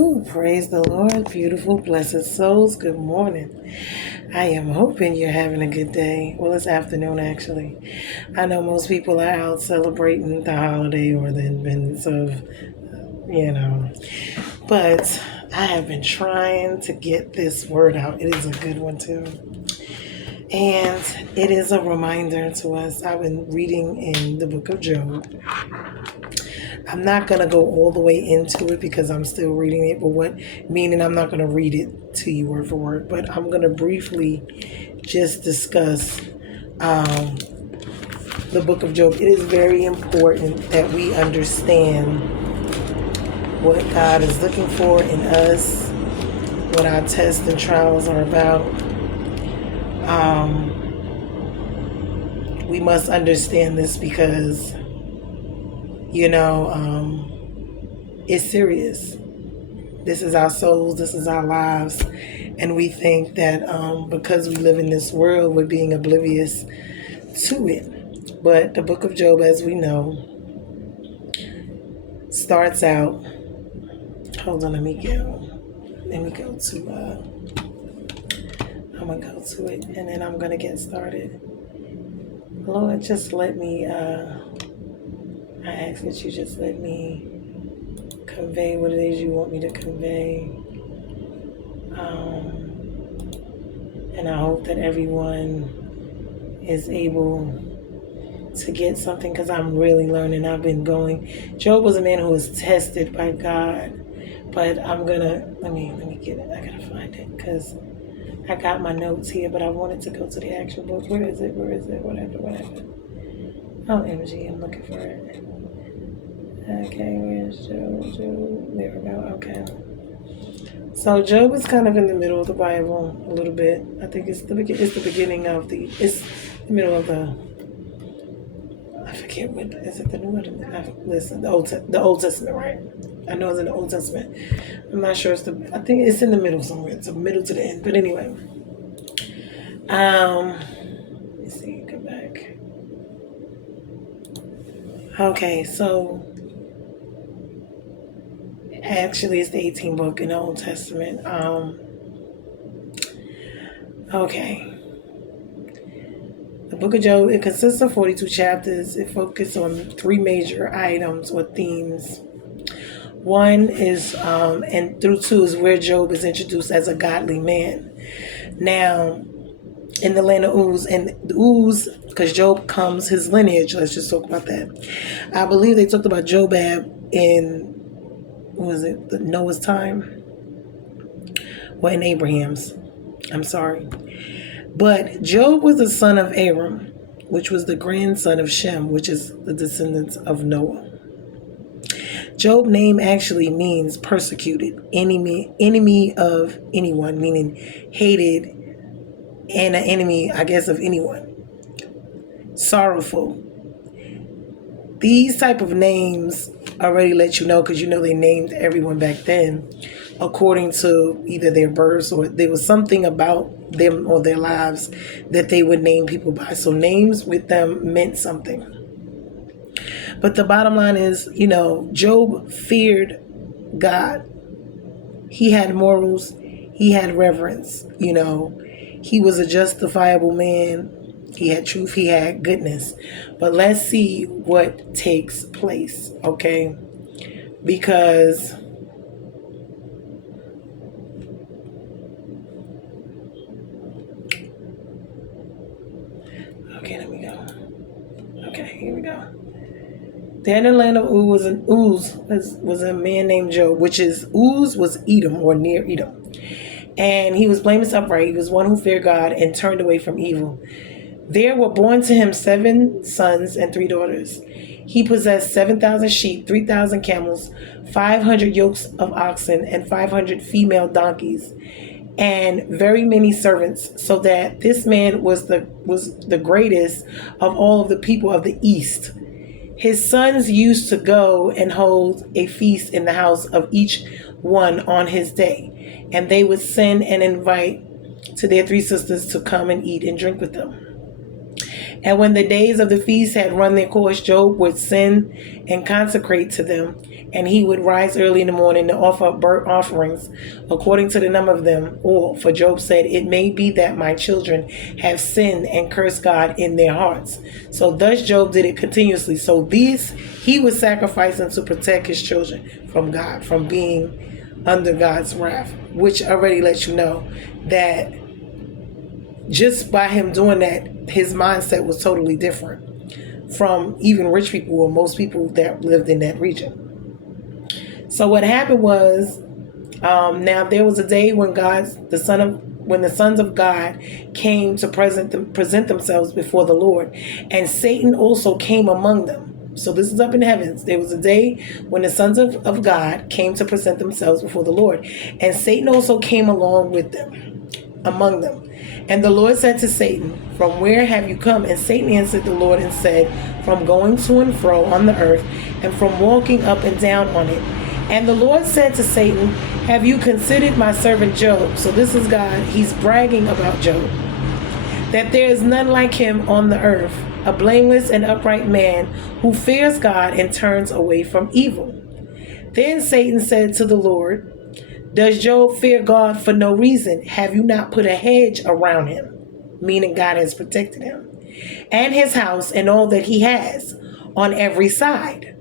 Ooh, praise the Lord, beautiful, blessed souls. Good morning. I am hoping you're having a good day. Well, it's afternoon, actually. I know most people are out celebrating the holiday or the independence of, but I have been trying to get this word out. It is a good one, too. And it is a reminder to us. I've been reading in the book of Job. I'm not going to go all the way into it because I'm still reading it, meaning I'm not going to read it to you word for word, but I'm going to briefly just discuss the book of Job. It is very important that we understand what God is looking for in us, what our tests and trials are about. We must understand this because, it's serious. This is our souls, this is our lives. And we think that because we live in this world, we're being oblivious to it. But the book of Job, as we know, starts out. Hold on, let me go to, I'm going to go to it and then I'm going to get started. Lord, just let me, I ask that you just let me convey what it is you want me to convey. And I hope that everyone is able to get something because I'm really learning. I've been going. Job was a man who was tested by God. But I'm going to, let me get it. I got to find it because I got my notes here, but I wanted to go to the actual book. Where is it? Whatever. Oh, MG, I'm looking for it. Okay, where's Job? There we go. Okay. So Job is kind of in the middle of the Bible a little bit. I think it's the beginning of it's the middle of I forget what, is it the New or the Old Testament, right? I know it's in the Old Testament. I'm not sure I think it's in the middle somewhere. It's the middle to the end. But anyway. Let's see, go back. Okay, so actually it's the 18th book in the Old Testament. Okay. The book of Job, it consists of 42 chapters. It focuses on three major items or themes. One is, and through two is where Job is introduced as a godly man. Now, in the land of Uz, and Uz, because Job comes, his lineage, let's just talk about that. I believe they talked about Jobab in, the Noah's time? Well, in Abraham's. I'm sorry. But Job was the son of Aram, which was the grandson of Shem, which is the descendants of Noah. Job's name actually means persecuted, enemy of anyone, meaning hated, and an enemy, I guess, of anyone. Sorrowful. These type of names already let you know, because they named everyone back then according to either their births or there was something about them or their lives that they would name people by. So names with them meant something. But the bottom line is, Job feared God. He had morals. He had reverence. He was a justifiable man. He had truth. He had goodness. But let's see what takes place, okay? Because here we go. Then in the land of Uz was a man named Job, which is Uz was Edom or near Edom. And he was blameless upright. He was one who feared God and turned away from evil. There were born to him 7 sons and 3 daughters. He possessed 7,000 sheep, 3,000 camels, 500 yokes of oxen, and 500 female donkeys, and very many servants, so that this man was the greatest of all of the people of the East. His sons used to go and hold a feast in the house of each one on his day, and they would send and invite to their 3 sisters to come and eat and drink with them. And when the days of the feast had run their course, Job would send and consecrate to them And he would rise early in the morning to offer up burnt offerings according to the number of them all. For Job said, it may be that my children have sinned and cursed God in their hearts. So thus Job did it continuously. So he was sacrificing to protect his children from God, from being under God's wrath, which already lets you know that just by him doing that, his mindset was totally different from even rich people or most people that lived in that region. So what happened was, now there was a day when when the sons of God came to present themselves before the Lord, and Satan also came among them. So this is up in the heavens. There was a day when the sons of God came to present themselves before the Lord, and Satan also came along with them, among them. And the Lord said to Satan, from where have you come? And Satan answered the Lord and said, from going to and fro on the earth, and from walking up and down on it. And the Lord said to Satan, have you considered my servant Job? So this is God. He's bragging about Job. That there is none like him on the earth, a blameless and upright man who fears God and turns away from evil. Then Satan said to the Lord, does Job fear God for no reason? Have you not put a hedge around him? Meaning God has protected him, and his house and all that he has on every side.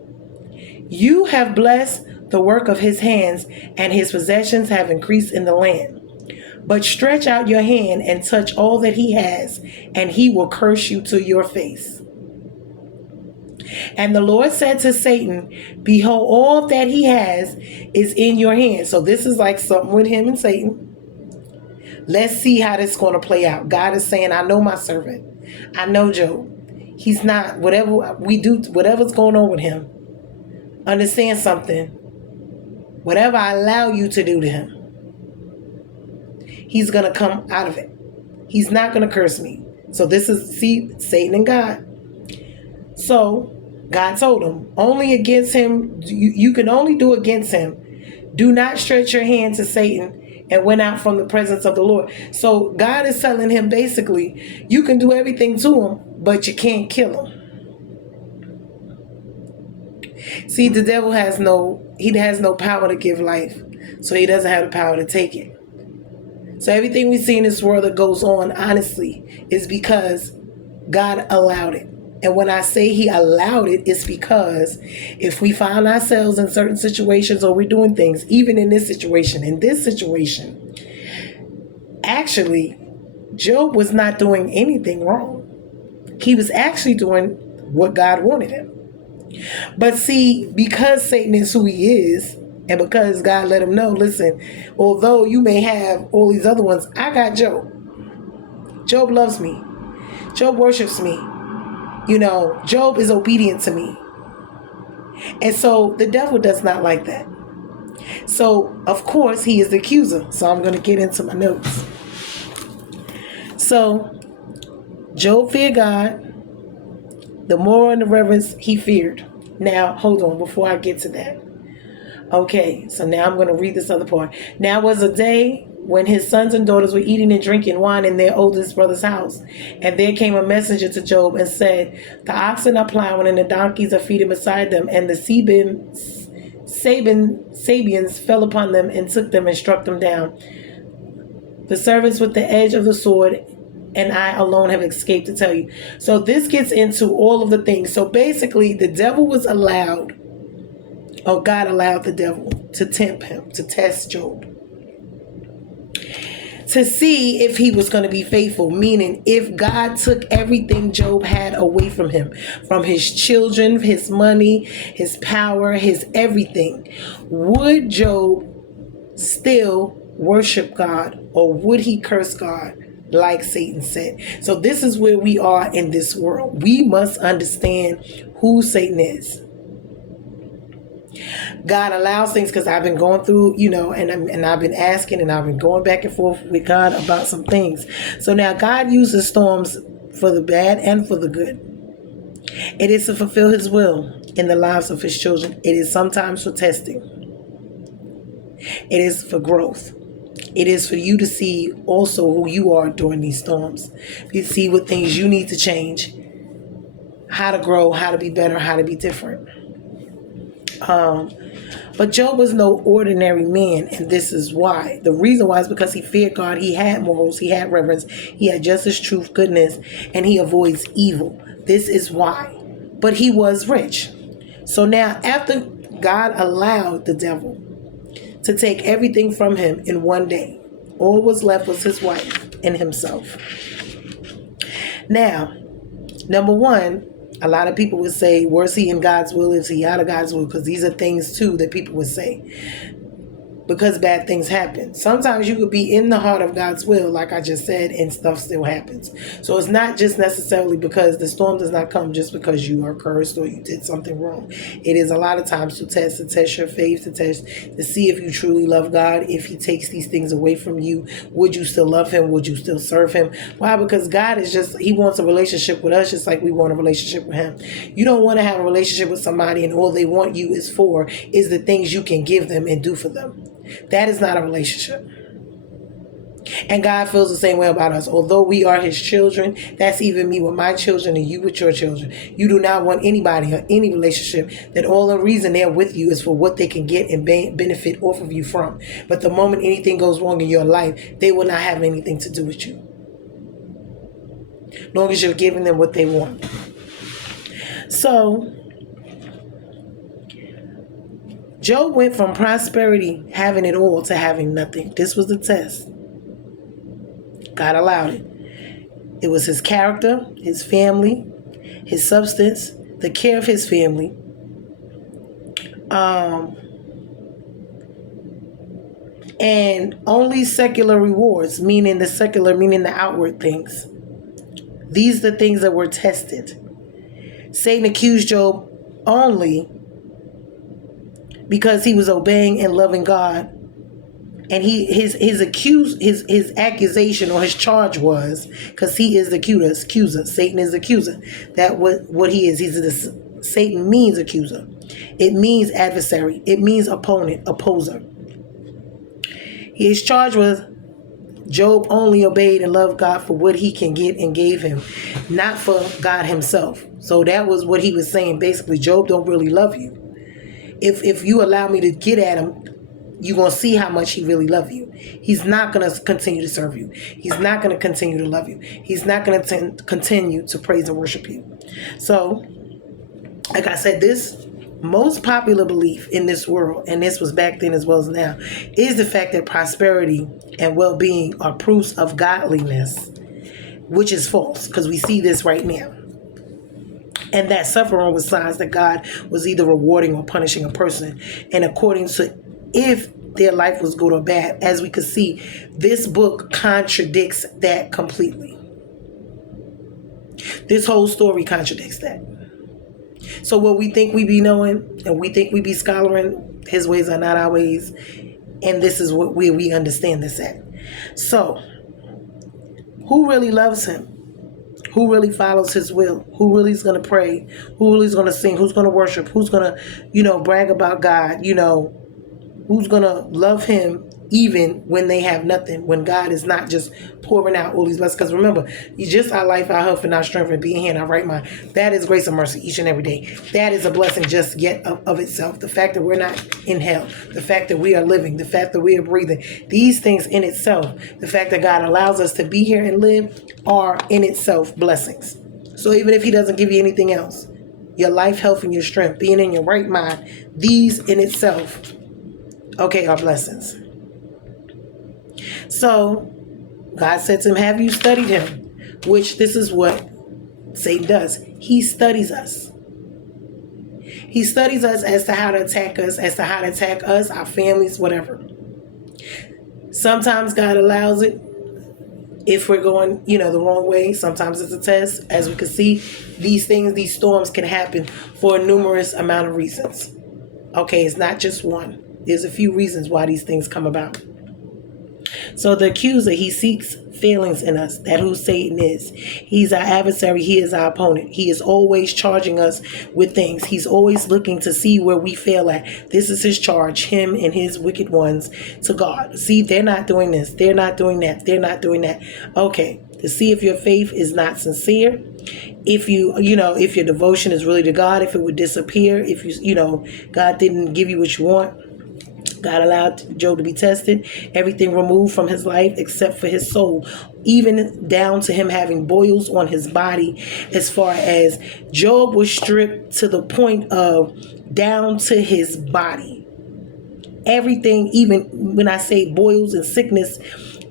You have blessed the work of his hands, and his possessions have increased in the land. But stretch out your hand and touch all that he has, and he will curse you to your face. And the Lord said to Satan, behold, all that he has is in your hand. So this is like something with him and Satan. Let's see how this is going to play out. God is saying, I know my servant. I know Job. He's not, whatever we do, whatever's going on with him, understand something. Whatever I allow you to do to him, he's going to come out of it. He's not going to curse me. So this is, see, Satan and God. So God told him, only against him, you can only do against him. Do not stretch your hand to Satan, and went out from the presence of the Lord. So God is telling him basically, you can do everything to him, but you can't kill him. See, the devil has no power to give life. So he doesn't have the power to take it. So everything we see in this world that goes on, honestly, is because God allowed it. And when I say he allowed it, it's because if we find ourselves in certain situations or we're doing things, even in this situation, actually, Job was not doing anything wrong. He was actually doing what God wanted him. But see, because Satan is who he is, and because God let him know, listen, although you may have all these other ones, I got Job. Job loves me. Job worships me. Job is obedient to me. And so the devil does not like that. So, of course, he is the accuser. So I'm going to get into my notes. So, Job feared God. The moral and the reverence he feared. Now, hold on before I get to that. Okay, so now I'm going to read this other part. Now was a day when his sons and daughters were eating and drinking wine in their oldest brother's house. And there came a messenger to Job and said, the oxen are plowing and the donkeys are feeding beside them. And the Sabians fell upon them and took them and struck them down. The servants with the edge of the sword, and I alone have escaped to tell you. So this gets into all of the things. So basically the devil was allowed, or God allowed the devil to tempt him, to test Job, to see if he was going to be faithful. Meaning, if God took everything Job had away from him, from his children, his money, his power, his everything, would Job still worship God, or would he curse God like Satan said? So this is where we are in this world. We must understand who Satan is. God allows things, because I've been going through, and I've been asking, and I've been going back and forth with God about some things. So now God uses storms for the bad and for the good. It is to fulfill his will in the lives of his children. It is sometimes for testing. It is for growth. It is for you to see also who you are during these storms. You see what things you need to change, how to grow, how to be better, how to be different. But Job was no ordinary man, and this is why. The reason why is because he feared God, he had morals, he had reverence, he had justice, truth, goodness, and he avoids evil. This is why. But he was rich. So now, after God allowed the devil to take everything from him in one day, all was left was his wife and himself. Now, number one, a lot of people would say, was he in God's will? Is he out of God's will? Because these are things, too, that people would say. Because bad things happen. Sometimes you could be in the heart of God's will, like I just said, and stuff still happens. So it's not just necessarily because the storm does not come just because you are cursed or you did something wrong. It is a lot of times to test your faith, to see if you truly love God. If he takes these things away from you, would you still love him? Would you still serve him? Why? Because God is just, he wants a relationship with us just like we want a relationship with him. You don't want to have a relationship with somebody and all they want you is the things you can give them and do for them. That is not a relationship. And God feels the same way about us. Although we are his children, that's even me with my children and you with your children. You do not want anybody or any relationship that all the reason they're with you is for what they can get and benefit off of you from. But the moment anything goes wrong in your life, they will not have anything to do with you. As long as you're giving them what they want. So Job went from prosperity, having it all, to having nothing. This was the test. God allowed it. It was his character, his family, his substance, the care of his family, and only secular rewards, meaning the outward things. These are the things that were tested. Satan accused Job only because he was obeying and loving God. And his accusation or his charge was, because he is the accuser. Satan is the accuser. That what he is. Satan means accuser. It means adversary. It means opponent, opposer. His charge was Job only obeyed and loved God for what he can get and gave him, not for God himself. So that was what he was saying. Basically, Job don't really love you. If you allow me to get at him, you're going to see how much he really loves you. He's not going to continue to serve you. He's not going to continue to love you. He's not going to continue to praise and worship you. So, like I said, this most popular belief in this world, and this was back then as well as now, is the fact that prosperity and well-being are proofs of godliness, which is false, because we see this right now. And that suffering was signs that God was either rewarding or punishing a person. And according to if their life was good or bad, as we could see, this book contradicts that completely. This whole story contradicts that. So what we think we be knowing and we think we be scholaring, his ways are not our ways. And this is what we understand this at. So, who really loves him? Who really follows his will? Who really is going to pray? Who really is going to sing? Who's going to worship? Who's going to, brag about God? Who's going to love him even when they have nothing, when God is not just pouring out all these blessings? Because remember, it's just our life, our health, and our strength, and being here in our right mind. That is grace and mercy each and every day. That is a blessing just yet of itself. The fact that we're not in hell, the fact that we are living, the fact that we are breathing, these things in itself, the fact that God allows us to be here and live are in itself blessings. So even if he doesn't give you anything else, your life, health, and your strength, being in your right mind, these in itself, are blessings. So God said to him, have you studied him? Which this is what Satan does. He studies us. He studies us as to how to attack us, our families, whatever. Sometimes God allows it if we're going, the wrong way. Sometimes it's a test. As we can see, these storms can happen for a numerous amount of reasons. It's not just one. There's a few reasons why these things come about. So the accuser, he seeks failings in us. That who Satan is. He's our adversary. He is our opponent. He is always charging us with things. He's always looking to see where we fail at. This is his charge, him and his wicked ones to God. See, they're not doing this. They're not doing that. They're not doing that. To see if your faith is not sincere. If if your devotion is really to God, if it would disappear, if God didn't give you what you want. God allowed Job to be tested, everything removed from his life except for his soul, even down to him having boils on his body. As far as Job was stripped to the point of down to his body. Everything, even when I say boils and sickness,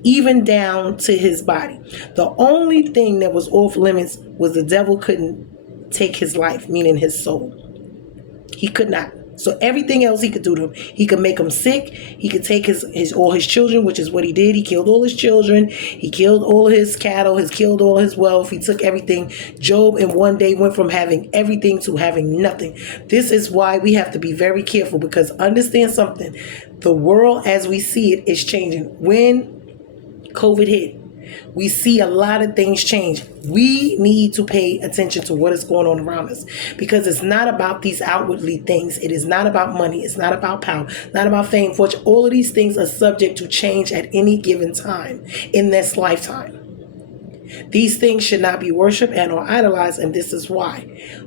even down to his body. The only thing that was off limits was the devil couldn't take his life, meaning his soul. He could not. So everything else he could do to him, he could make him sick. He could take his all his children, which is what he did. He killed all his children. He killed all his cattle. He killed all his wealth. He took everything. Job in one day went from having everything to having nothing. This is why we have to be very careful, because understand something. The world as we see it is changing. When COVID hit, we see a lot of things change. We need to pay attention to what is going on around us, because it's not about these outwardly things. It is not about money. It's not about power, not about fame, fortune. All of these things are subject to change at any given time in this lifetime. These things should not be worshipped and or idolized, and this is why.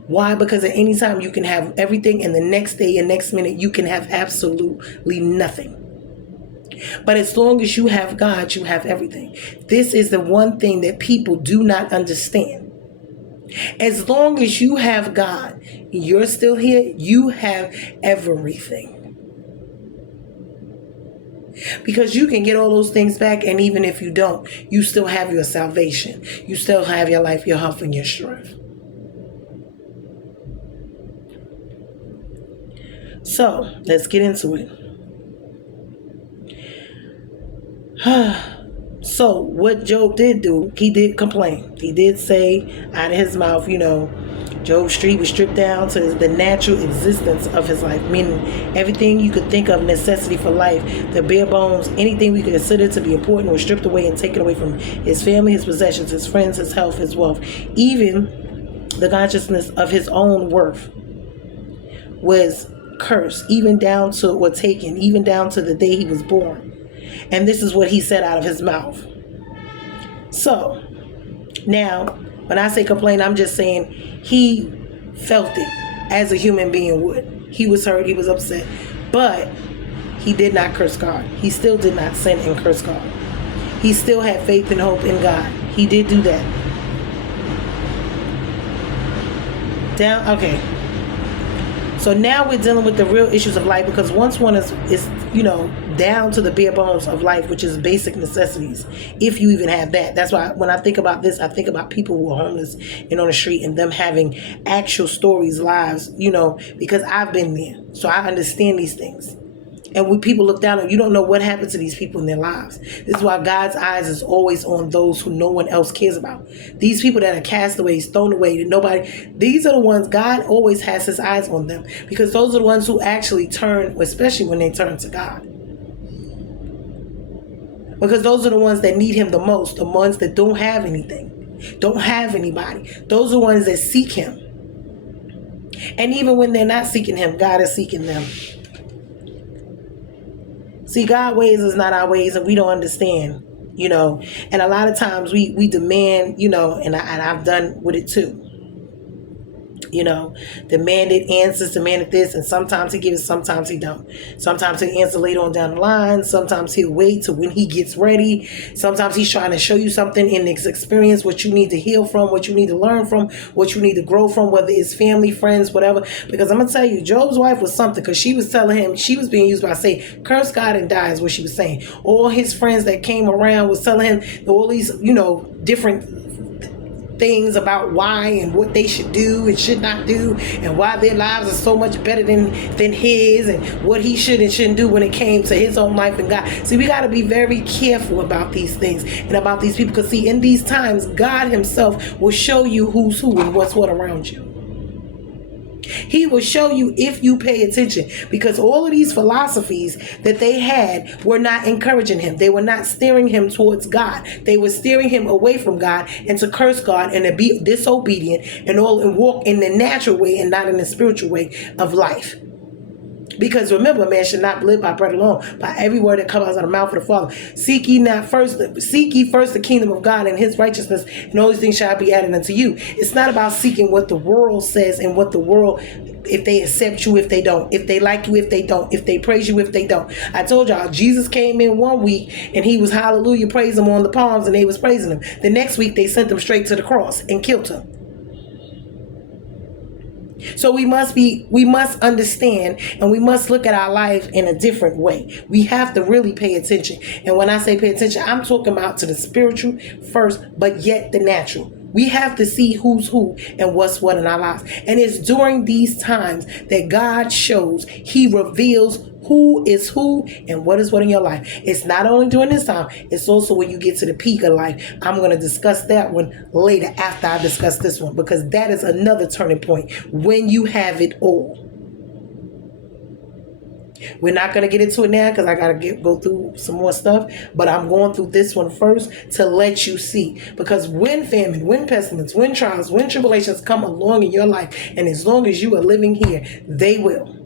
Why? Because at any time you can have everything, and the next day and next minute you can have absolutely nothing. But as long as you have God, you have everything. This is the one thing that people do not understand. As long as you have God, you're still here, you have everything. Because you can get all those things back, and even if you don't, you still have your salvation. You still have your life, your health, and your strength. So, let's get into it. So what Job did do, he did complain. He did say out of his mouth, Job's street was stripped down to the natural existence of his life, meaning everything you could think of necessity for life, the bare bones, anything we could consider to be important was stripped away and taken away from his family, his possessions, his friends, his health, his wealth. Even the consciousness of his own worth was cursed, even down to, or taken, even down to the day he was born. And this is what he said out of his mouth. So, now, when I say complain, I'm just saying he felt it as a human being would. He was hurt, he was upset, but he did not curse God. He still did not sin and curse God. He still had faith and hope in God. He did do that. Okay. So now we're dealing with the real issues of life, because once one is down to the bare bones of life, which is basic necessities, if you even have that. That's why when I think about this, I think about people who are homeless and on the street, and them having actual stories, lives, because I've been there. So I understand these things. And when people look down on you, don't know what happened to these people in their lives. This is why God's eyes is always on those who no one else cares about. These people that are castaways, thrown away, that nobody, these are the ones God always has his eyes on them, because those are the ones who actually turn, especially when they turn to God. Because those are the ones that need him the most, the ones that don't have anything, don't have anybody. Those are the ones that seek him. And even when they're not seeking him, God is seeking them. See, God's ways is not our ways, and we don't understand, and a lot of times we demand, and I've done with it too. Demanded answers, demanded this, and sometimes he gives, sometimes he don't. Sometimes he'll answer later on down the line. Sometimes he'll wait till when he gets ready. Sometimes he's trying to show you something in this experience, what you need to heal from, what you need to learn from, what you need to grow from, whether it's family, friends, whatever. Because I'm going to tell you, Job's wife was something, because she was telling him, she was being used by say, curse God and die, is what she was saying. All his friends that came around was telling him all these, different things about why and what they should do and should not do, and why their lives are so much better than his, and what he should and shouldn't do when it came to his own life and God. See, we got to be very careful about these things and about these people, because see, in these times, God himself will show you who's who and what's what around you. He will show you if you pay attention, because all of these philosophies that they had were not encouraging him. They were not steering him towards God. They were steering him away from God and to curse God and to be disobedient and walk in the natural way and not in the spiritual way of life. Because remember, man should not live by bread alone, by every word that comes out of the mouth of the Father. Seek ye first the kingdom of God and his righteousness, and all these things shall be added unto you. It's not about seeking what the world says and what the world, if they accept you, if they don't, if they like you, if they don't, if they praise you, if they don't. I told y'all, Jesus came in one week and he was hallelujah, praise him on the palms, and they was praising him. The next week they sent him straight to the cross and killed him. So we must understand, and we must look at our life in a different way. We have to really pay attention. And when I say pay attention, I'm talking about to the spiritual first, but yet the natural. We have to see who's who and what's what in our lives. And it's during these times that God shows, he reveals who is who and what is what in your life. It's not only during this time, it's also when you get to the peak of life. I'm going to discuss that one later after I discuss this one, because that is another turning point when you have it all. We're not going to get into it now because I got to go through some more stuff, but I'm going through this one first to let you see. Because when famine, when pestilence, when trials, when tribulations come along in your life, and as long as you are living here, they will.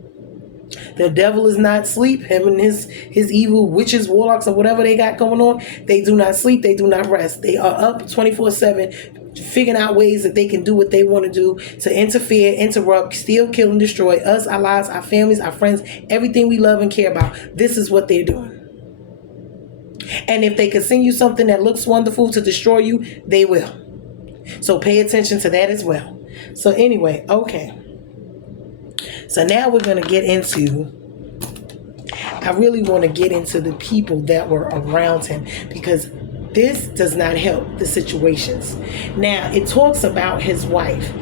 The devil is not asleep. Him and his evil witches, warlocks, or whatever they got going on, they do not sleep. They do not rest. They are up 24/7, figuring out ways that they can do what they want to do to interfere, interrupt, steal, kill, and destroy us, our lives, our families, our friends, everything we love and care about. This is what they're doing. And if they can send you something that looks wonderful to destroy you, they will. So pay attention to that as well. So anyway, okay. So now we're going to get into, I really want to get into the people that were around him, because this does not help the situations. Now, it talks about his wife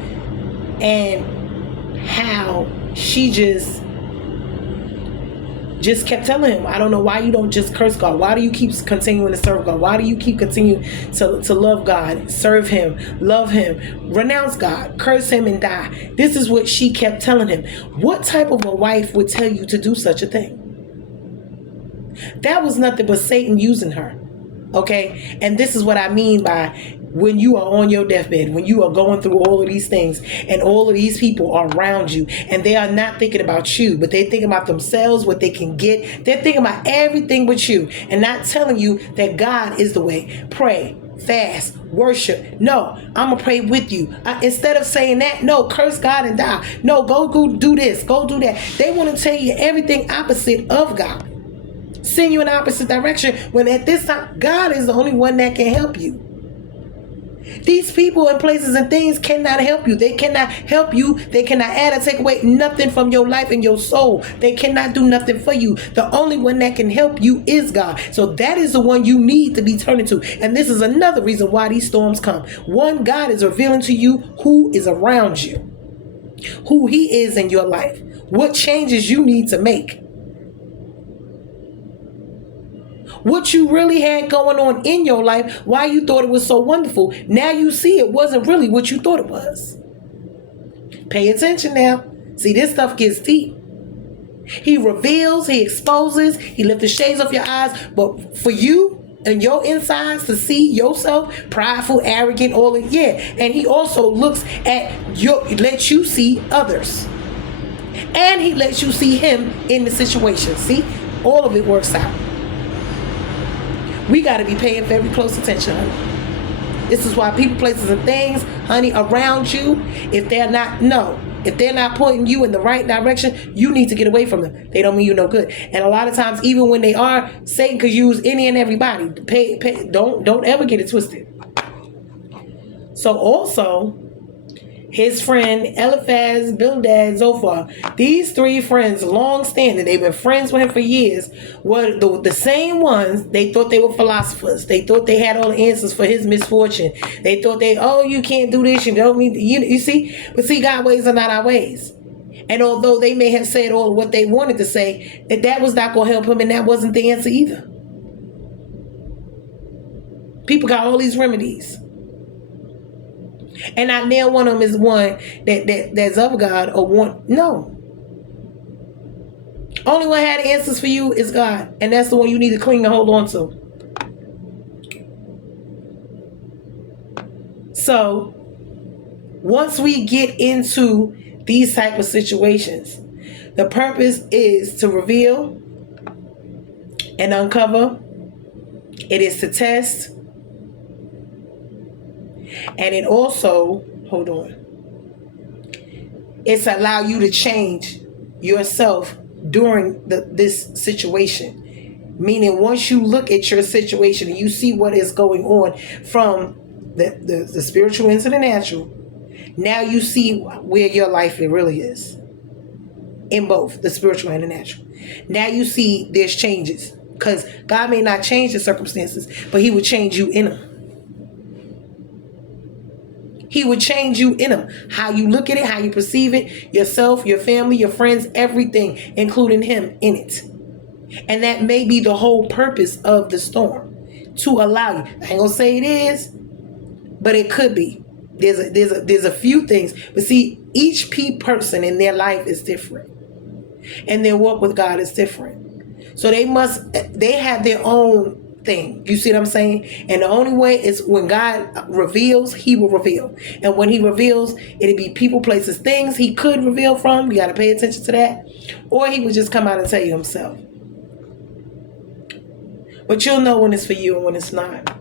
and how she just kept telling him, I don't know why you don't just curse God. Why do you keep continuing to serve God? Why do you keep continuing to love God, serve him, love him, renounce God, curse him and die? This is what she kept telling him. What type of a wife would tell you to do such a thing? That was nothing but Satan using her. Okay? And this is what I mean by when you are on your deathbed, when you are going through all of these things and all of these people are around you and they are not thinking about you, but they're thinking about themselves, what they can get. They're thinking about everything but you and not telling you that God is the way. Pray, fast, worship. No, I'm going to pray with you. Instead of saying that, no, curse God and die. No, go do this, go do that. They want to tell you everything opposite of God. Send you in the opposite direction when at this time, God is the only one that can help you. These people and places and things cannot help you. They cannot help you. They cannot add or take away nothing from your life and your soul. They cannot do nothing for you. The only one that can help you is God. So that is the one you need to be turning to. And this is another reason why these storms come. One, God is revealing to you who is around you, who he is in your life, what changes you need to make. What you really had going on in your life, why you thought it was so wonderful. Now you see it wasn't really what you thought it was. Pay attention now. See, this stuff gets deep. He reveals, he exposes, he lifts the shades off your eyes. But for you and your insides to see yourself, prideful, arrogant, all of yeah. And he also looks at lets you see others. And he lets you see him in the situation. See, all of it works out. We got to be paying very close attention, honey. This is why people, places, and things, honey, around you, if they're not pointing you in the right direction, you need to get away from them. They don't mean you no good. And a lot of times, even when they are, Satan could use any and everybody. Don't ever get it twisted. So also, his friend Eliphaz, Bildad, Zophar, these three friends, long standing, they've been friends with him for years, were the same ones. They thought they were philosophers. They thought they had all the answers for his misfortune. They thought you can't do this, you don't mean, you see? But see, God's ways are not our ways. And although they may have said all what they wanted to say, that was not going to help him, and that wasn't the answer either. People got all these remedies. And not now one of them is one that's of God or one. No. Only one had answers for you is God. And that's the one you need to cling and hold on to. So once we get into these type of situations, The purpose is to reveal and uncover. It is to test. And it also, hold on, it's allow you to change yourself during this situation. Meaning once you look at your situation and you see what is going on from the spiritual into the natural, now you see where your life really is. In both the spiritual and the natural. Now you see there's changes. Because God may not change the circumstances, but he would change you in them. He would change you in them. How you look at it, how you perceive it, yourself, your family, your friends, everything, including him in it. And that may be the whole purpose of the storm. To allow you. I ain't gonna say it is, but it could be. There's a few things. But see, each person in their life is different. And their walk with God is different. So they have their own thing. You see what I'm saying? And the only way is when God reveals, he will reveal. And when he reveals, it'll be people, places, things he could reveal from. You got to pay attention to that. Or he would just come out and tell you himself. But you'll know when it's for you and when it's not.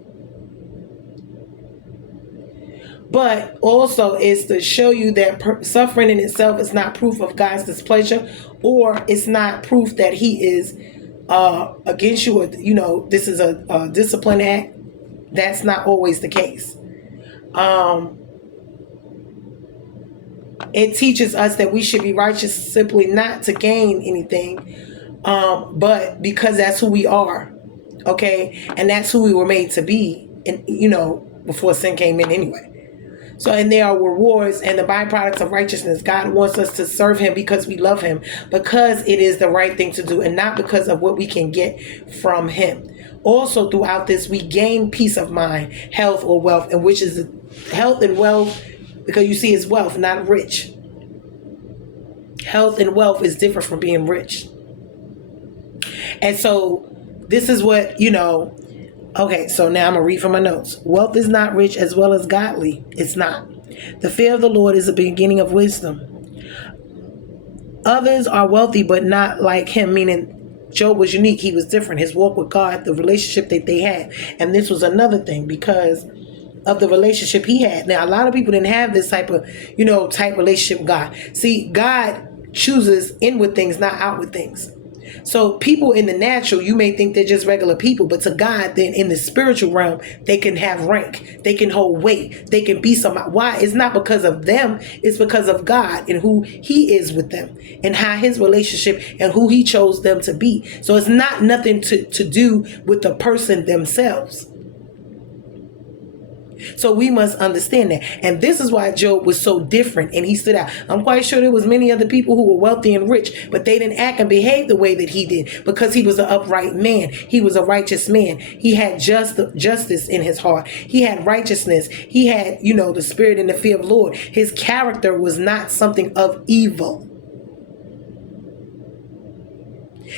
But also it's to show you that suffering in itself is not proof of God's displeasure, or it's not proof that he is against you, or this is a discipline act. That's not always the case. It teaches us that we should be righteous simply not to gain anything, but because that's who we are, okay, and that's who we were made to be, and before sin came in anyway. So, and there are rewards and the byproducts of righteousness. God wants us to serve him because we love him, because it is the right thing to do, and not because of what we can get from him. Also, throughout this, we gain peace of mind, health or wealth, and which is health and wealth, because you see it's wealth, not rich. Health and wealth is different from being rich. And so this is what, okay, so now I'm going to read from my notes. Wealth is not rich as well as godly. It's not. The fear of the Lord is the beginning of wisdom. Others are wealthy, but not like him, meaning Job was unique. He was different. His walk with God, the relationship that they had. And this was another thing because of the relationship he had. Now, a lot of people didn't have this type of, type relationship with God. See, God chooses inward things, not outward things. So people in the natural, you may think they're just regular people, but to God, then in the spiritual realm, they can have rank, they can hold weight, they can be somebody. Why? It's not because of them, it's because of God and who he is with them and how his relationship and who he chose them to be. So it's not nothing to do with the person themselves. So we must understand that. And this is why Job was so different and he stood out. I'm quite sure there was many other people who were wealthy and rich, but they didn't act and behave the way that he did because he was an upright man. He was a righteous man. He had justice in his heart. He had righteousness. He had, the spirit and the fear of the Lord. His character was not something of evil.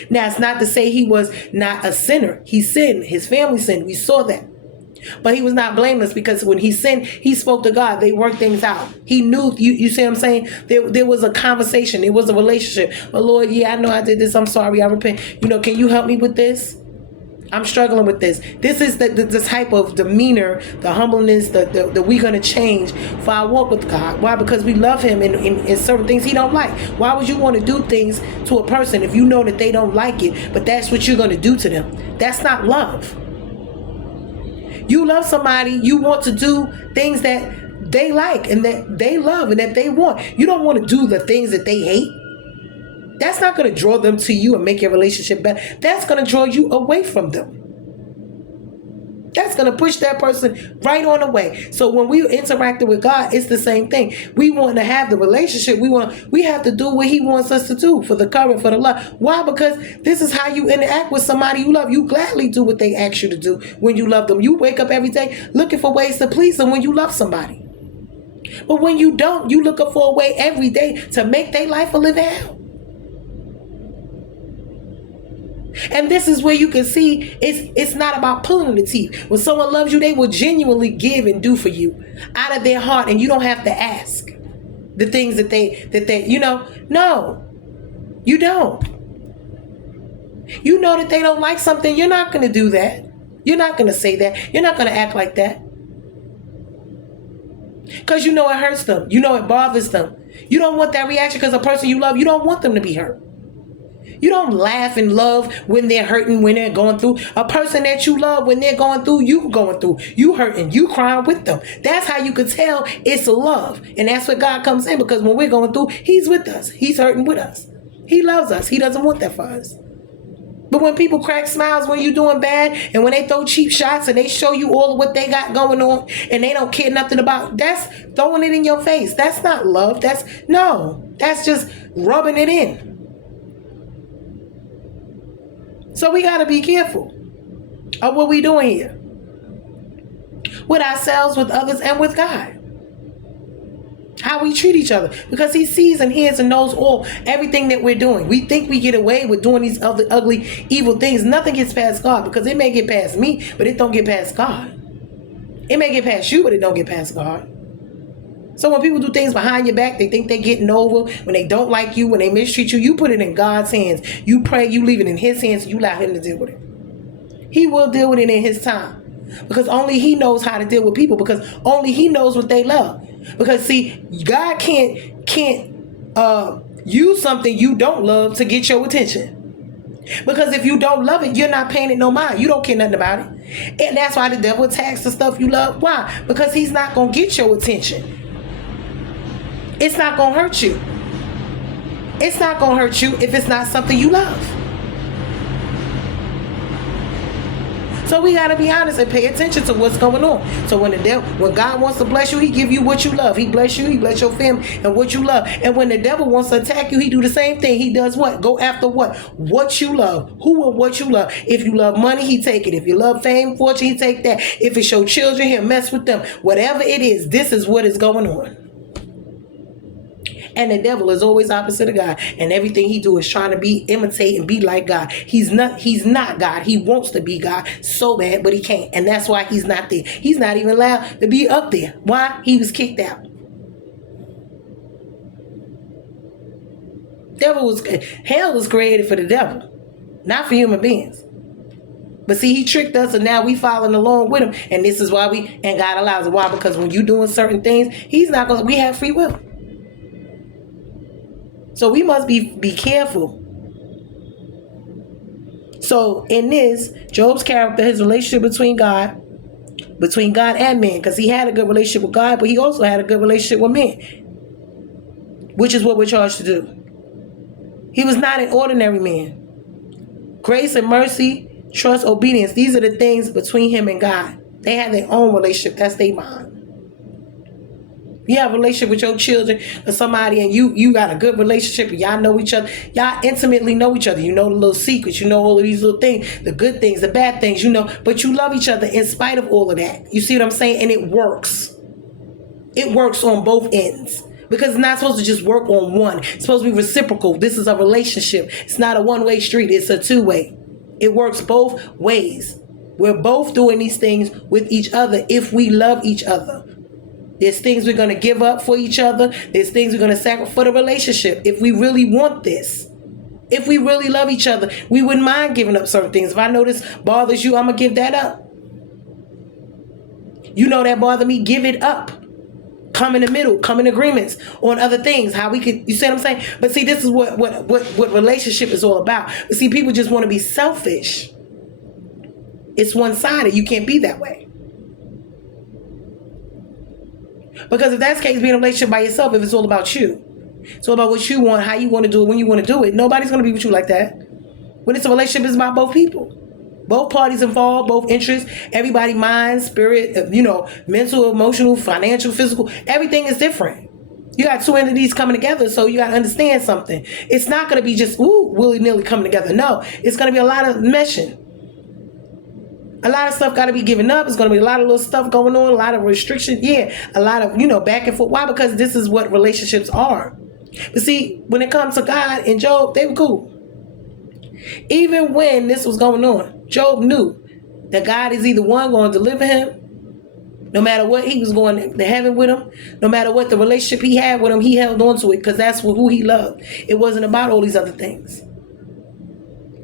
Now, it's not to say he was not a sinner. He sinned. His family sinned. We saw that. But he was not blameless because when he sinned, he spoke to God. They worked things out. He knew, you see what I'm saying? There was a conversation. It was a relationship. Oh, Lord, I know I did this. I'm sorry. I repent. Can you help me with this? I'm struggling with this. This is the type of demeanor, the humbleness that we're going to change for our walk with God. Why? Because we love him in certain things he don't like. Why would you want to do things to a person if you know that they don't like it, but that's what you're going to do to them? That's not love. You love somebody, you want to do things that they like and that they love and that they want. You don't want to do the things that they hate. That's not going to draw them to you and make your relationship better. That's going to draw you away from them. That's going to push that person right on away. So when we interacting with God, it's the same thing. We want to have the relationship. We have to do what he wants us to do for the covenant, for the love. Why? Because this is how you interact with somebody you love. You gladly do what they ask you to do when you love them. You wake up every day looking for ways to please them when you love somebody. But when you don't, you looking for a way every day to make their life a living hell. And this is where you can see it's not about pulling the teeth. When someone loves you, they will genuinely give and do for you out of their heart, and you don't have to ask the things that they no. You don't. You know that they don't like something. You're not going to do that. You're not going to say that. You're not going to act like that. Because you know it hurts them. You know it bothers them. You don't want that reaction because a person you love, you don't want them to be hurt. You don't laugh and love when they're hurting, when they're going through. A person that you love, when they're going through, you going through. You hurting, you crying with them. That's how you could tell it's love. And that's where God comes in, because when we're going through, he's with us. He's hurting with us. He loves us. He doesn't want that for us. But when people crack smiles when you're doing bad, and when they throw cheap shots and they show you all of what they got going on and they don't care nothing about, that's throwing it in your face. That's not love. That's just rubbing it in. So we got to be careful of what we doing here. With ourselves, with others, and with God. How we treat each other, because he sees and hears and knows everything that we're doing. We think we get away with doing these other ugly, evil things. Nothing gets past God, because it may get past me, but it don't get past God. It may get past you, but it don't get past God. So when people do things behind your back, they think they're getting over. When they don't like you, when they mistreat you, you put it in God's hands. You pray, you leave it in his hands, you allow him to deal with it. He will deal with it in his time, because only he knows how to deal with people, because only he knows what they love. Because see, God can't use something you don't love to get your attention. Because if you don't love it, you're not paying it no mind. You don't care nothing about it. And that's why the devil attacks the stuff you love. Why? Because he's not going to get your attention. It's not going to hurt you. It's not going to hurt you if it's not something you love. So we got to be honest and pay attention to what's going on. So when God wants to bless you, he give you what you love. He bless you, he bless your family and what you love. And when the devil wants to attack you, he do the same thing. He does what? Go after what? What you love. Who and what you love. If you love money, he take it. If you love fame, fortune, he take that. If it's your children, he'll mess with them. Whatever it is, this is what is going on. And the devil is always opposite of God. And everything he do is trying to imitate and be like God. He's not God. He wants to be God so bad, but he can't. And that's why he's not there. He's not even allowed to be up there. Why? He was kicked out. Hell was created for the devil, not for human beings. But see, he tricked us, and now we following along with him. And this is why and God allows it. Why? Because when you doing certain things, we have free will. So we must be careful. So in this, Job's character, his relationship between God and man, because he had a good relationship with God, but he also had a good relationship with man, which is what we're charged to do. He was not an ordinary man. Grace and mercy, trust, obedience, these are the things between him and God. They have their own relationship. That's their bond. You have a relationship with your children or somebody, and you got a good relationship, and y'all know each other. Y'all intimately know each other. You know the little secrets. You know all of these little things, the good things, the bad things, but you love each other in spite of all of that. You see what I'm saying? And it works. It works on both ends. Because it's not supposed to just work on one. It's supposed to be reciprocal. This is a relationship. It's not a one-way street. It's a two-way. It works both ways. We're both doing these things with each other if we love each other. There's things we're going to give up for each other. There's things we're going to sacrifice for the relationship. If we really want this, if we really love each other, we wouldn't mind giving up certain things. If I know this bothers you, I'm going to give that up. You know that bother me, give it up. Come in the middle, come in agreements on other things. How we could, you see what I'm saying? But see, this is what relationship is all about. But see, people just want to be selfish. It's one-sided. You can't be that way. Because if that's the case, being in a relationship by yourself, if it's all about you, it's all about what you want, how you want to do it, when you want to do it, nobody's going to be with you like that. When it's a relationship, it's about both people. Both parties involved, both interests, everybody, mind, spirit, mental, emotional, financial, physical, everything is different. You got two entities coming together, so you got to understand something. It's not going to be just, willy-nilly coming together. No, it's going to be a lot of meshing. A lot of stuff got to be given up. It's going to be a lot of little stuff going on, a lot of restrictions. Yeah, a lot of, back and forth. Why? Because this is what relationships are. But see, when it comes to God and Job, they were cool. Even when this was going on, Job knew that God is either one going to deliver him No matter what he was going to heaven with him, no matter what the relationship he had with him, he held on to it because that's who he loved. It wasn't about all these other things.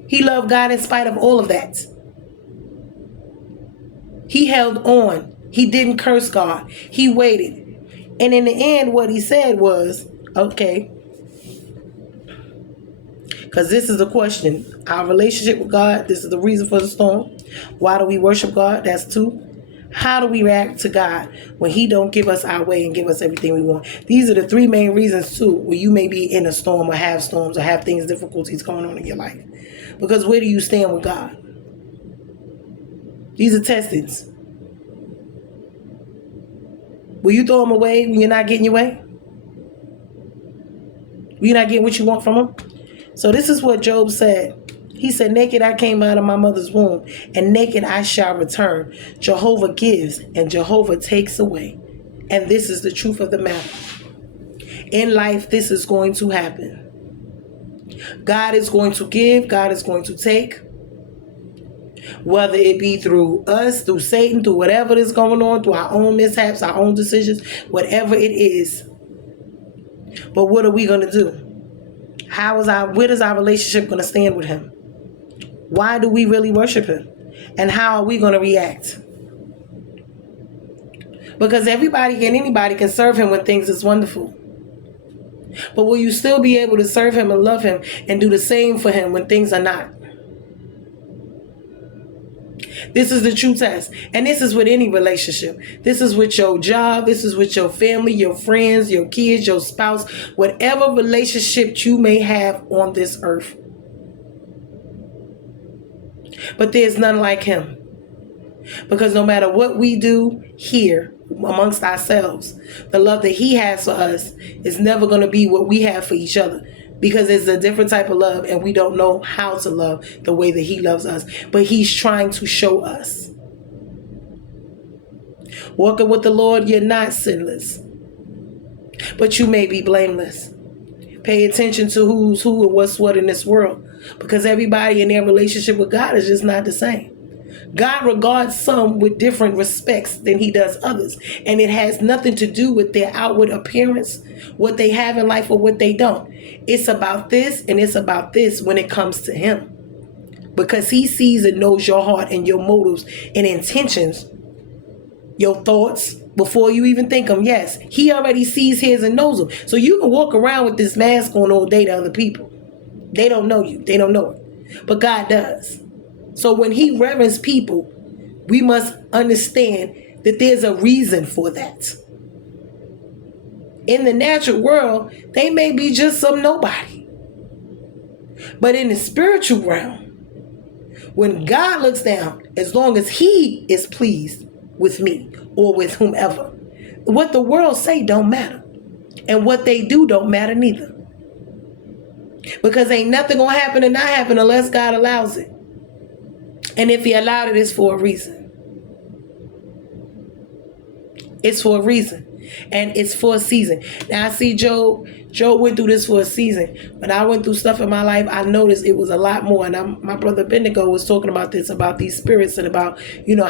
He loved God in spite of all of that. He held on. He didn't curse God. He waited. And in the end, what he said was, okay, because this is the question. Our relationship with God, this is the reason for the storm. Why do we worship God? That's 2. How do we react to God when he don't give us our way and give us everything we want? These are the 3 main reasons too, where you may be in a storm or have storms or have things, difficulties going on in your life. Because where do you stand with God? These are testings. Will you throw them away when you're not getting your way? When you're not getting what you want from him? So this is what Job said. He said, naked I came out of my mother's womb, and naked I shall return. Jehovah gives, and Jehovah takes away. And this is the truth of the matter. In life, this is going to happen. God is going to give, God is going to take. Whether it be through us, through Satan, through whatever is going on, through our own mishaps, our own decisions, whatever it is. But what are we going to do? Where is our relationship going to stand with him? Why do we really worship him? And how are we going to react? Because anybody can serve him when things is wonderful. But will you still be able to serve him and love him and do the same for him when things are not? This is the true test. And this is with any relationship. This is with your job. This is with your family, your friends, your kids, your spouse, whatever relationship you may have on this earth. But there's none like him. Because no matter what we do here amongst ourselves, the love that he has for us is never going to be what we have for each other. Because it's a different type of love and we don't know how to love the way that he loves us. But he's trying to show us. Walking with the Lord, you're not sinless. But you may be blameless. Pay attention to who's who and what's what in this world. Because everybody in their relationship with God is just not the same. God regards some with different respects than he does others. And it has nothing to do with their outward appearance, what they have in life or what they don't. It's about this and it's about this when it comes to him. Because he sees and knows your heart and your motives and intentions, your thoughts, before you even think them. Yes, he already sees his and knows them. So you can walk around with this mask on all day to other people. They don't know you. They don't know it. But God does. So when he reverends people, we must understand that there's a reason for that. In the natural world, they may be just some nobody. But in the spiritual realm, when God looks down, as long as he is pleased with me or with whomever, what the world say don't matter. And what they do don't matter neither. Because ain't nothing gonna happen and not happen unless God allows it. And if he allowed it, it's for a reason. It's for a reason. And it's for a season. Now I see Job went through this for a season. When I went through stuff in my life, I noticed it was a lot more. And my brother Bendigo was talking about this, about these spirits and about,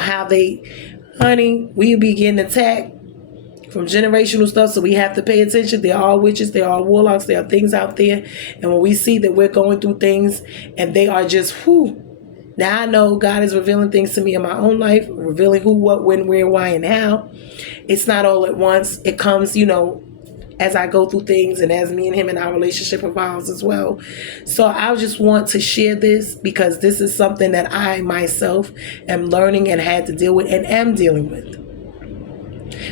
how we be getting attacked from generational stuff. So we have to pay attention. There are witches, there are warlocks, there are things out there. And when we see that we're going through things and they are just, now I know God is revealing things to me in my own life, revealing who, what, when, where, why, and how. It's not all at once. It comes, as I go through things and as me and him and our relationship evolves as well. So I just want to share this because this is something that I myself am learning and had to deal with and am dealing with.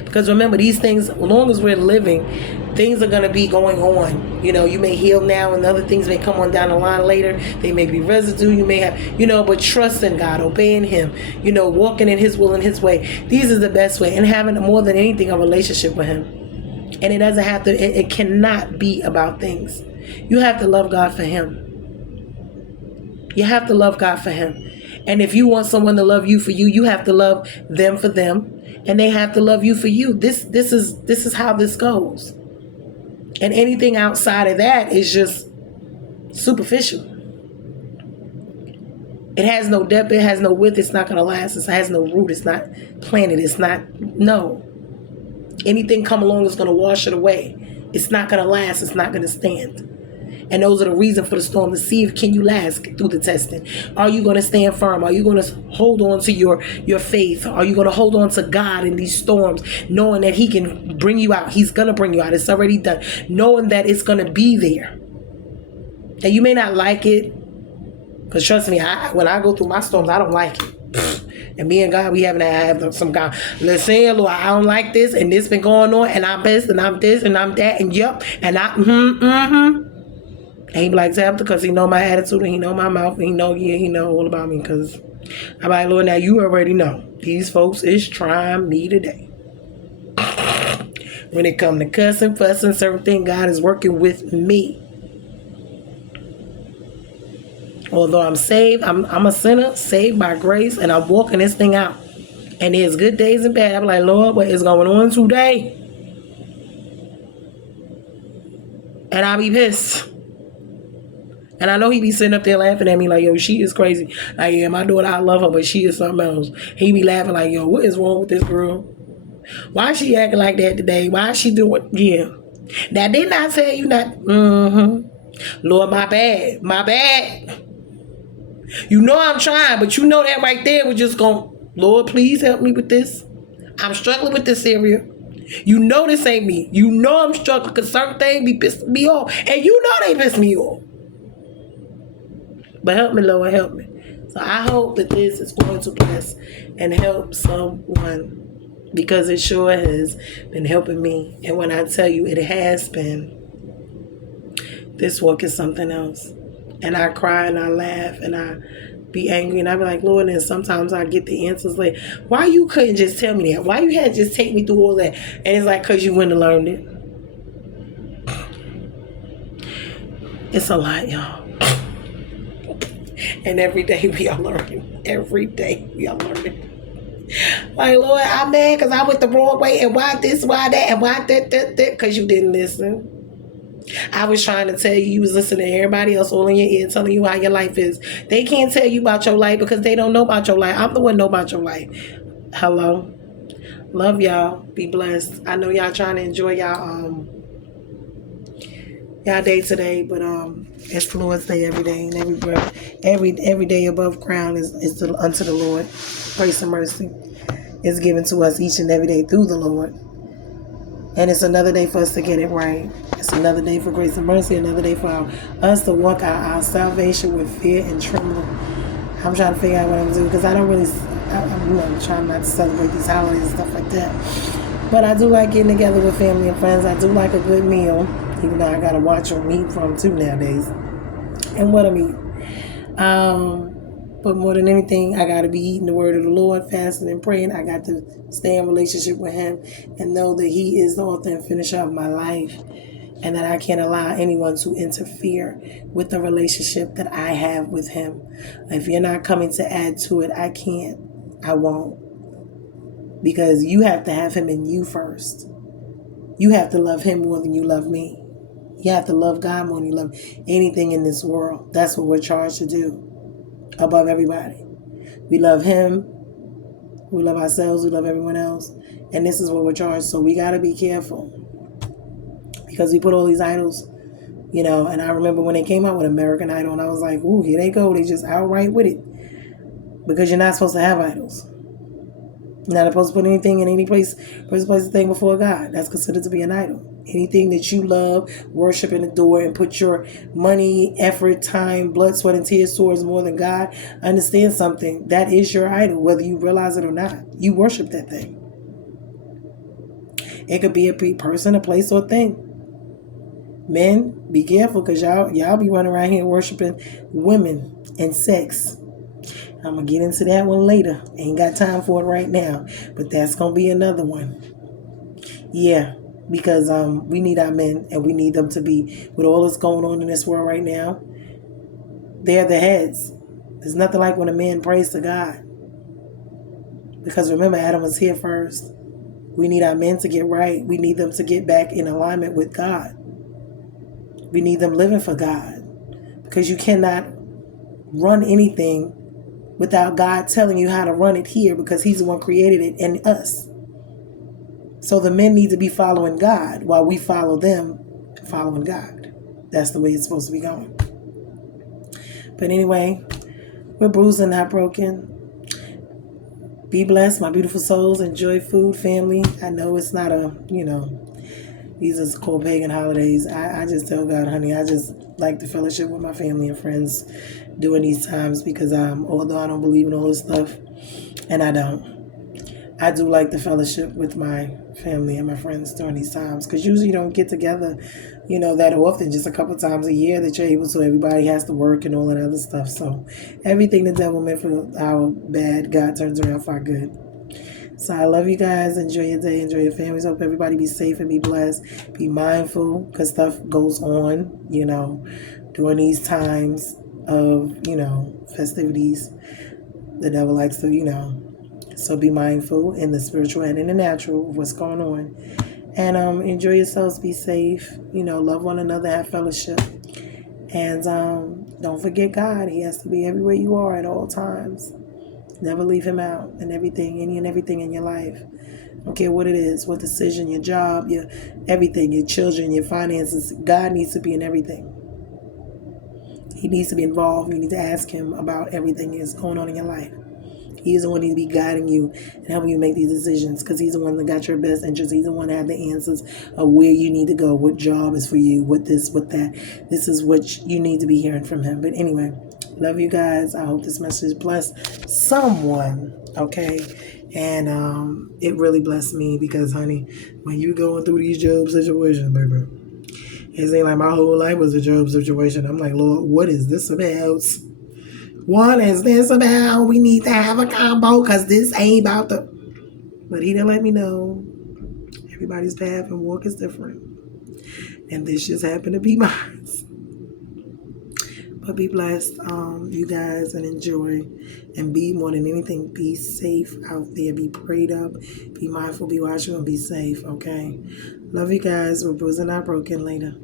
Because remember, these things, as long as we're living, things are going to be going on. You may heal now and other things may come on down the line later. They may be residue. You may have, but trust in God, obeying him, walking in his will and his way. These are the best way. And having more than anything, a relationship with him. And it doesn't have to, it cannot be about things. You have to love God for him. You have to love God for him. And if you want someone to love you for you, you have to love them for them. And they have to love you for you. This is how this goes. And anything outside of that is just superficial. It has no depth, it has no width, it's not gonna last. It has no root, it's not planted, it's not, no. Anything come along is gonna wash it away. It's not gonna last, it's not gonna stand. And those are the reason for the storm, to see if can you last through the testing. Are you going to stand firm? Are you going to hold on to your faith? Are you going to hold on to God in these storms, knowing that he can bring you out? He's going to bring you out. It's already done. Knowing that it's going to be there. And you may not like it, because trust me, when I go through my storms, I don't like it. And me and God, we having to have some God. Listen, Lord, I don't like this, and this been going on, and I'm this, and I'm this, and I'm that, and yup, and and he be like, Tabitha, because he know my attitude, and he know my mouth, and he know all about me, because I'm like, Lord, now you already know. These folks is trying me today. When it come to cussing, fussing, certain things, God is working with me. Although I'm saved, I'm a sinner, saved by grace, and I'm walking this thing out. And there's good days and bad. I'm like, Lord, what is going on today? And I be pissed. And I know he be sitting up there laughing at me like, yo, she is crazy. Like, yeah, my daughter, I love her, but she is something else. He be laughing like, yo, what is wrong with this girl? Why is she acting like that today? Why is she doing, yeah. Now, didn't I tell you not, Lord, my bad. My bad. You know I'm trying, but you know that right there was just going, Lord, please help me with this. I'm struggling with this area. You know this ain't me. You know I'm struggling because certain things be pissing me off. And you know they piss me off. But help me, Lord, help me. So I hope that this is going to bless and help someone, because it sure has been helping me. And when I tell you it has been, this walk is something else. And I cry and I laugh and I be angry and I be like, Lord, and sometimes I get the answers like, why you couldn't just tell me that? Why you had to just take me through all that? And it's like, because you wouldn't have learned it. It's a lot, y'all. And every day we are learning. Every day we are learning. Like, Lord, I'm mad because I went the wrong way. And why this, why that, and why that, because you didn't listen. I was trying to tell you, you was listening to everybody else all in your ear telling you how your life is. They can't tell you about your life because they don't know about your life. I'm the one know about your life. Hello. Love y'all. Be blessed. I know y'all trying to enjoy y'all day today, but it's the Lord's day every day, and every breath, every day above ground is unto the Lord. Grace and mercy is given to us each and every day through the Lord. And it's another day for us to get it right. It's another day for grace and mercy, another day for us to walk out our salvation with fear and trembling. I'm trying to figure out what I'm doing because I'm trying not to celebrate these holidays and stuff like that. But I do like getting together with family and friends. I do like a good meal, even though I got to watch what I'm eating from too nowadays. And what I'm eating. But more than anything, I got to be eating the word of the Lord, fasting and praying. I got to stay in relationship with him and know that he is the author and finisher of my life, and that I can't allow anyone to interfere with the relationship that I have with him. If you're not coming to add to it, I can't. I won't. Because you have to have him in you first. You have to love him more than you love me. You have to love God more than you love anything in this world. That's what we're charged to do. Above everybody. We love him. We love ourselves. We love everyone else. And this is what we're charged. So we got to be careful. Because we put all these idols, and I remember when they came out with American Idol, and I was like, ooh, here they go. They just outright with it. Because you're not supposed to have idols. You're not supposed to put anything in any place a thing before God. That's considered to be an idol. Anything that you love, worship, and adore, and put your money, effort, time, blood, sweat, and tears towards more than God, understand something. That is your idol, whether you realize it or not. You worship that thing. It could be a person, a place, or a thing. Men, be careful, because y'all be running around here worshiping women and sex. I'm going to get into that one later. Ain't got time for it right now. But that's going to be another one. Yeah, because we need our men, and we need them to be, with all that's going on in this world right now, they're the heads. There's nothing like when a man prays to God. Because remember, Adam was here first. We need our men to get right. We need them to get back in alignment with God. We need them living for God. Because you cannot run anything without God telling you how to run it here, because he's the one created it in us. So the men need to be following God while we follow them following God. That's the way it's supposed to be going. But anyway, we're bruised and not broken. Be blessed, my beautiful souls. Enjoy food, family. I know it's not these are called pagan holidays. I just tell God, honey, I just like the fellowship with my family and friends during these times, because although I don't believe in all this stuff, and I do like the fellowship with my family and my friends during these times, because usually you don't get together, that often, just a couple times a year that you're able to. Everybody has to work and all that other stuff. So everything the devil meant for our bad, God turns around for our good. So I love you guys. Enjoy your day. Enjoy your families. Hope everybody be safe and be blessed. Be mindful, because stuff goes on, during these times of, festivities. The devil likes to. So be mindful in the spiritual and in the natural of what's going on. And enjoy yourselves. Be safe. Love one another. Have fellowship. And don't forget God. He has to be everywhere you are at all times. Never leave him out in everything, any and everything in your life. I don't care what it is, what decision, your job, your everything, your children, your finances. God needs to be in everything. He needs to be involved. You need to ask him about everything that's going on in your life. He's the one who needs to be guiding you and helping you make these decisions, because he's the one that got your best interest. He's the one that had the answers of where you need to go, what job is for you, what this, what that. This is what you need to be hearing from him. But anyway, love you guys. I hope this message blessed someone, okay? And it really blessed me, because, honey, when you going through these job situations, baby, it seems like my whole life was a job situation. I'm like, Lord, what is this about? What is this about? We need to have a combo, because this ain't about the... But he didn't let me know. Everybody's path and walk is different. And this just happened to be mine. But be blessed, you guys, and enjoy. And be, more than anything, be safe out there. Be prayed up. Be mindful, be watchful, and be safe, okay? Love you guys. We're bruised and not broken. Later.